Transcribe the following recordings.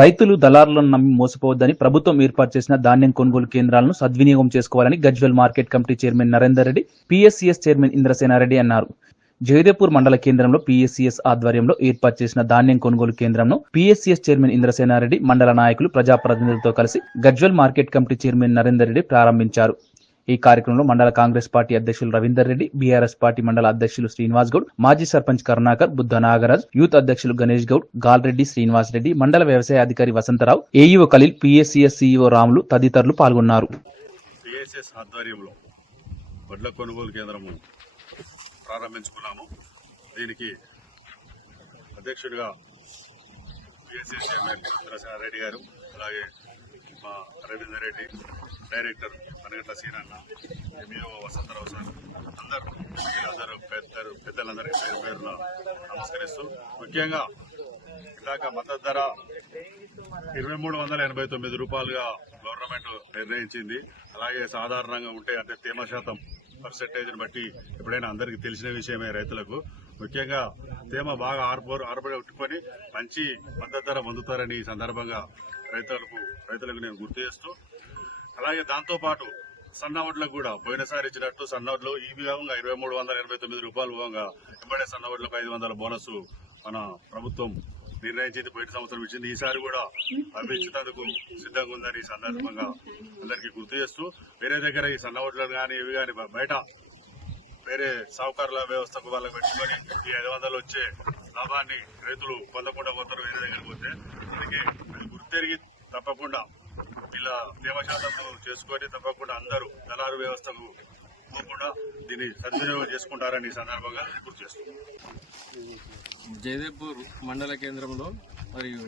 రైతులు దళారులను నమ్మి మోసపోవద్దని ప్రభుత్వం ఏర్పాటు చేసిన ధాన్యం కొనుగోలు కేంద్రాలను సద్వినియోగం చేసుకోవాలని Gajwel market committee chairman Narender Reddy PSCS chairman Indrasenareddy అన్నారు. జయదేపూర్ మండల కేంద్రంలో పిఎస్సిఎస్ ఆధ్వర్యంలో ఏర్పాటు చేసిన ధాన్యం కొనుగోలు కేంద్రంను పిఎస్సిఎస్ చైర్మన్ ఇంద్రసేనారెడ్డి మండల నాయకులు ప్రజాప్రతినిధులతో కలిసి Gajwel market committee chairman Narender Reddy ప్రారంభించారు. ఈ కార్యక్రమంలో మండల కాంగ్రెస్ పార్టీ అధ్యక్షులు రవీందర్ రెడ్డి బీఆర్ఎస్ పార్టీ మండల అధ్యక్షులు శ్రీనివాస్ గౌడ్ మాజీ సర్పంచ్ కరుణాకర్ బుద్ధ నాగరాజ్ యూత్ అధ్యక్షులు గణేష్ గౌడ్ గాల్రెడ్డి శ్రీనివాస్ రెడ్డి మండల వ్యవసాయ అధికారి Vasantharao AEO Khaleel PSCS CEO Ramulu తదితరులు పాల్గొన్నారు. వడ్ల కొనుగోలు కేంద్రము ప్రారంభించుకున్నాము. దీనికి అధ్యక్షుడిగా చైర్మన్ చంద్రశేఖర రెడ్డి గారు అలాగే మా రవీందర్ రెడ్డి డైరెక్టర్ అనగట్ల సీనన్న ఎంఈఓ వసంతరావు సార్. అందరూ అందరూ పెద్దలు పెద్దలందరికీ పేరు పేరున నమస్కరిస్తూ ముఖ్యంగా ఇందాక మద్దతు ధర ఇరవై మూడు వందల ఎనభై తొమ్మిది రూపాయలుగా గవర్నమెంట్ నిర్ణయించింది. అలాగే సాధారణంగా ఉంటే అంటే తేమ శాతం పర్సెంటేజ్ని బట్టి ఎప్పుడైనా అందరికీ తెలిసిన విషయమే రైతులకు. ముఖ్యంగా తేమ బాగా ఆర్పో ఆర్పడి ఉట్టుకొని మంచి మద్దతు ధర పొందుతారని ఈ సందర్భంగా రైతులకు రైతులకు నేను గుర్తు చేస్తూ అలాగే దాంతోపాటు సన్న వడ్లకు కూడా పోయినసారి ఇచ్చినట్టు సన్న వడ్లు ఈ విధంగా ఇరవై మూడు వందల ఎనభై తొమ్మిది రూపాయలు విధంగా ఎంబడే సన్న వడ్లకు ఐదు వందల బోనస్ మన ప్రభుత్వం నిర్ణయించింది. పోయిన సంవత్సరం ఇచ్చింది. ఈసారి కూడా అవి సిద్ధంగా ఉందని ఈ సందర్భంగా అందరికీ గుర్తు చేస్తూ వేరే దగ్గర ఈ సన్న వడ్లను కానీ ఇవి కానీ బయట వేరే సావుకారుల వ్యవస్థకు వాళ్ళకి పెట్టుకొని ఈ ఐదు వందలు వచ్చే లాభాన్ని రైతులు పొందకుండా పోతారు వేరే దగ్గరికి పోతే అందుకే తప్పకుండా ఇలా తేమ శాతం చేసుకొని తప్పకుండా అందరూ దళారు వ్యవస్థకు పోకుండా దీన్ని సద్వినియోగం చేసుకుంటారని ఈ సందర్భంగా గుర్తు చేస్తున్నాం. జయదేవ్పూర్ మండల కేంద్రంలో మరియు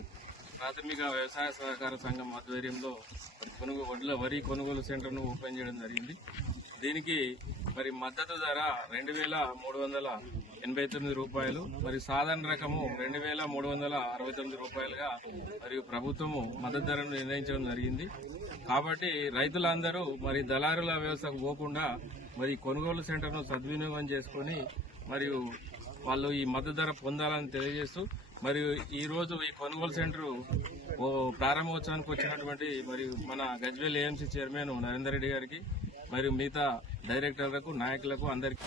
ప్రాథమిక వ్యవసాయ సహకార సంఘం ఆధ్వర్యంలో కొనుగోలు కొనుగో వడ్ల వరి కొనుగోలు సెంటర్ను ఓపెన్ చేయడం జరిగింది. దీనికి మరి మద్దతు ధర రెండు వేల మూడు వందల ఎనభై తొమ్మిది రూపాయలు మరి సాధారణ రకము రెండు వేల మూడు వందల అరవై తొమ్మిది రూపాయలుగా మరియు ప్రభుత్వము మద్దతు ధరను నిర్ణయించడం జరిగింది. కాబట్టి రైతులందరూ మరి దళారుల వ్యవస్థకు పోకుండా మరి కొనుగోలు సెంటర్ను సద్వినియోగం చేసుకొని మరియు వాళ్ళు ఈ మద్దతు ధర పొందాలని తెలియజేస్తూ మరియు ఈరోజు ఈ కొనుగోలు సెంటర్ ఓ ప్రారంభోత్సవానికి వచ్చినటువంటి మరియు మన గజ్వేల్ ఏఎంసీ చైర్మన్ నరేందర్ రెడ్డి గారికి మరియు మిగతా డైరెక్టర్లకు నాయకులకు అందరికీ